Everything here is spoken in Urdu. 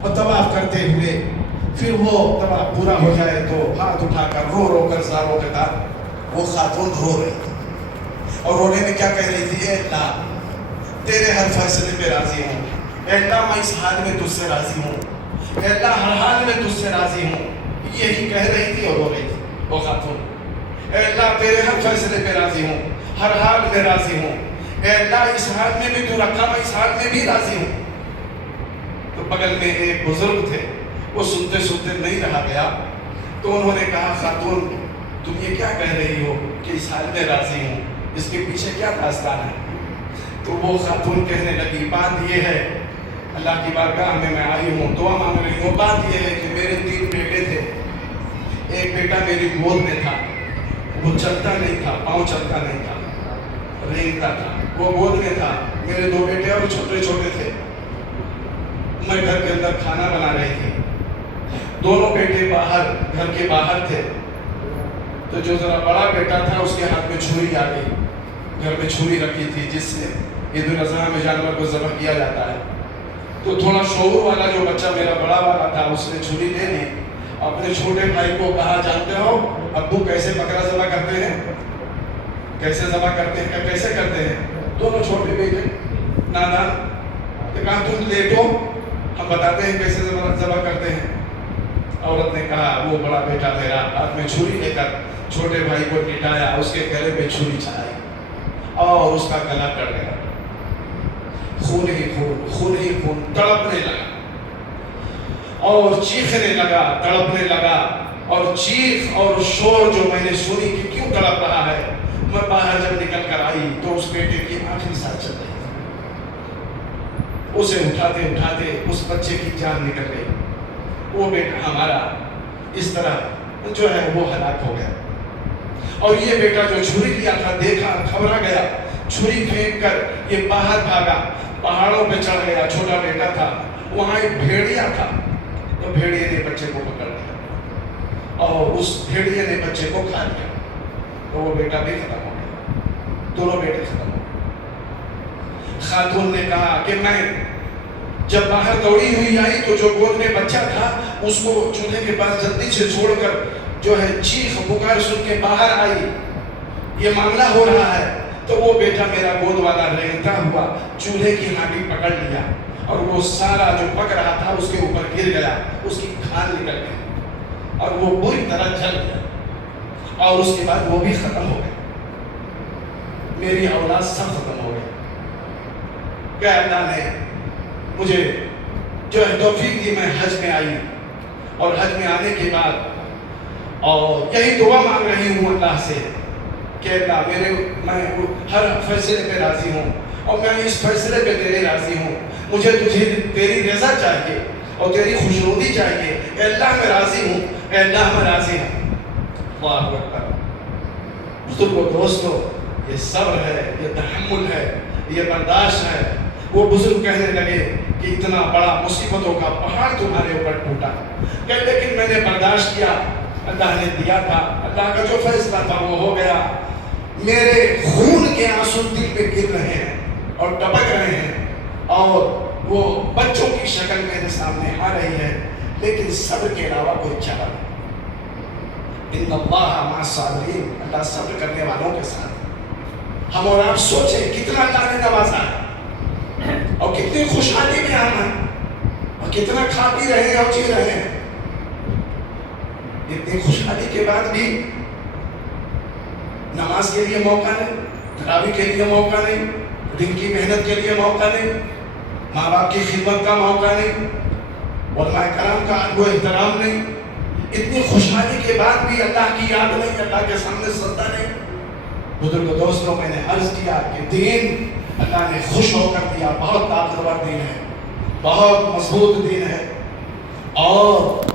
اور طواف کرتے ہوئے پھر وہ طواف پورا ہو جائے تو ہاتھ اٹھا کر رو رو کر زاروں کے ساتھ وہ خاتون رو رہی تھی، اور رونے میں کیا کہہ رہی تھی؟ اے اللہ تیرے ہر فیصلے پہ راضی ہوں، اے اللہ میں اس حال میں تجھ سے راضی ہوں، اے اللہ ہر حال میں تجھ سے راضی ہوں، یہی کہہ رہی تھی اور رو رہی تھی وہ خاتون۔ اے اللہ تیرے ہر فیصلے پہ راضی ہوں، ہر حال میں راضی ہوں، اے اللہ اس حال میں بھی تو رکھا، میں اس حال میں بھی راضی ہوں۔ تو بغل میں ایک بزرگ تھے، وہ سنتے سنتے نہیں رہا گیا، تو انہوں نے کہا خاتون تم یہ کیا کہہ رہی ہو کہ اس حال میں راضی ہوں، اس کے پیچھے کیا داستان ہے؟ تو وہ خاتون کہنے لگی بات یہ ہے، اللہ کی بارگاہ میں آئی ہوں، دعا مانگ رہی ہوں، بات یہ ہے کہ میرے 3 بیٹے تھے، ایک بیٹا میری گود میں تھا، وہ چلتا نہیں تھا، پاؤں چلتا نہیں تھا، رینگتا تھا، وہ گود میں تھا، میرے 2 بیٹے اور چھوٹے چھوٹے تھے، میں گھر کے اندر کھانا بنا رہی تھی، دونوں بیٹے باہر گھر کے باہر تھے، تو جو ذرا بڑا بیٹا تھا اس کے ہاتھ میں چھری آ گئی، گھر میں چھری رکھی تھی جس سے عید الاضحیٰ میں جانور کو ذبح کیا جاتا ہے، تو تھوڑا شعور والا جو بچہ میرا بڑا والا تھا اس نے چھری لے لی، اپنے چھوٹے بھائی کو کہا جانتے ہو ابو کیسے بکرا ذبح کرتے ہیں؟ کیسے ذبح کرتے ہیں؟ کیسے کرتے ہیں؟ دونوں چھوٹے بیٹے نادان، تو کہا تم لیٹو ہم بتاتے ہیں کیسے ذبح کرتے ہیں۔ عورت نے کہا وہ بڑا بیٹا میرا ہاتھ میں چھری لے کر چھوٹے بھائی کو لٹایا، اس کے گلے پہ چھری چلائی اور اس کا گلا کٹ گیا، خون ہی خون، خون ہی خون، تڑپنے لگا اور چیخنے لگا، تڑپنے لگا، اور چیخ اور شور جو میں نے سنی کہ کیوں تڑپ رہا ہے، میں باہر جب نکل کر آئی تو اس بیٹے کی آخری سانس چل رہی تھی، اسے اٹھاتے اٹھاتے اس بچے کی جان نکل گئی، وہ بیٹا ہمارا اس طرح جو ہے وہ ہلاک ہو گیا۔ اور یہ بیٹا جو چھری لیا تھا دیکھا، گھبرا گیا، چھری پھینک کر یہ باہر بھاگا، پہاڑوں پہ چڑھ گیا، چھوٹا بیٹا تھا، وہاں ایک بھیڑیا تھا، تو بھیڑیے نے بچے کو پکڑ لیا اور اس بھیڑیے نے بچے کو کھا لیا، تو وہ بیٹا بھی ختم ہو گیا، دونوں بیٹے ختم ہو گئے۔ خاتون نے کہا کہ میں جب باہر دوڑی ہوئی آئی تو جو گود میں بچہ تھا اس کو چولہے کے پاس جلدی سے چھوڑ کر جو ہے چیخ پکار سن کے باہر آئی، یہ معاملہ ہو رہا ہے، تو وہ بیٹا میرا گود والا رینگتا ہوا چولہے کی ہانڈی پکڑ لیا اور وہ سارا جو پک رہا تھا اس کے اوپر گر گیا، اس کی کھال نکل گئی اور وہ بری طرح جل گیا، اور اس کے بعد وہ بھی ختم ہو گیا، میری اولاد سب ختم ہو گئی۔ کہ اللہ نے مجھے جو ہے توفیق دی، میں حج میں آئی، اور حج میں آنے کے بعد اور یہی دعا مانگ رہی ہوں اللہ سے کہ اللہ میں ہر فیصلے پہ راضی ہوں، اور میں اس فیصلے پہ تیرے راضی ہوں، مجھے تجھے تیری رضا چاہیے اور تیری خوشنودی چاہیے، اے اللہ میں راضی ہوں، اے اللہ میں راضی ہوں۔ اللہ اکبر۔ بزرگوں دوستو، یہ صبر ہے، یہ تحمل ہے، یہ برداشت ہے۔ وہ بزرگ کہنے لگے کہ اتنا بڑا مصیبتوں کا پہاڑ تمہارے اوپر ٹوٹا، کہ لیکن میں نے برداشت کیا، اللہ نے دیا تھا، اللہ کا جو فیصلہ تھا وہ ہو گیا۔ میرے خون کے آنسو دل پہ گر رہے ہیں اور ٹپک رہے ہیں، اور وہ بچوں کی شکل میرے سامنے آ رہی ہے، لیکن صبر کے علاوہ کوئی چارہ نہیں۔ ان اللہ مع الصابرین، اللہ صبر کرنے والوں کے ساتھ۔ ہم اور آپ سوچیں کتنا اللہ نے نوازا ہے، اور کتنی خوشحالی میں آنا ہے، اور کتنا کھا پی رہے ہیں اور جی رہے ہیں، اتنی خوشحالی کے بعد بھی نماز کے لیے موقع نہیں، تراویح کے لیے موقع نہیں، دن کی محنت کے لیے موقع نہیں، ماں باپ کی خدمت کا موقع نہیں، علماء کرام کا ادب و احترام نہیں، اتنی خوشحالی کے بعد بھی اللہ کی یاد نہیں، اللہ کے سامنے سجدہ نہیں۔ بزرگ دوستوں، میں نے عرض کیا کہ دین اللہ نے خوش ہو کر دیا، بہت طاقتور دین ہے، بہت مضبوط دین ہے، اور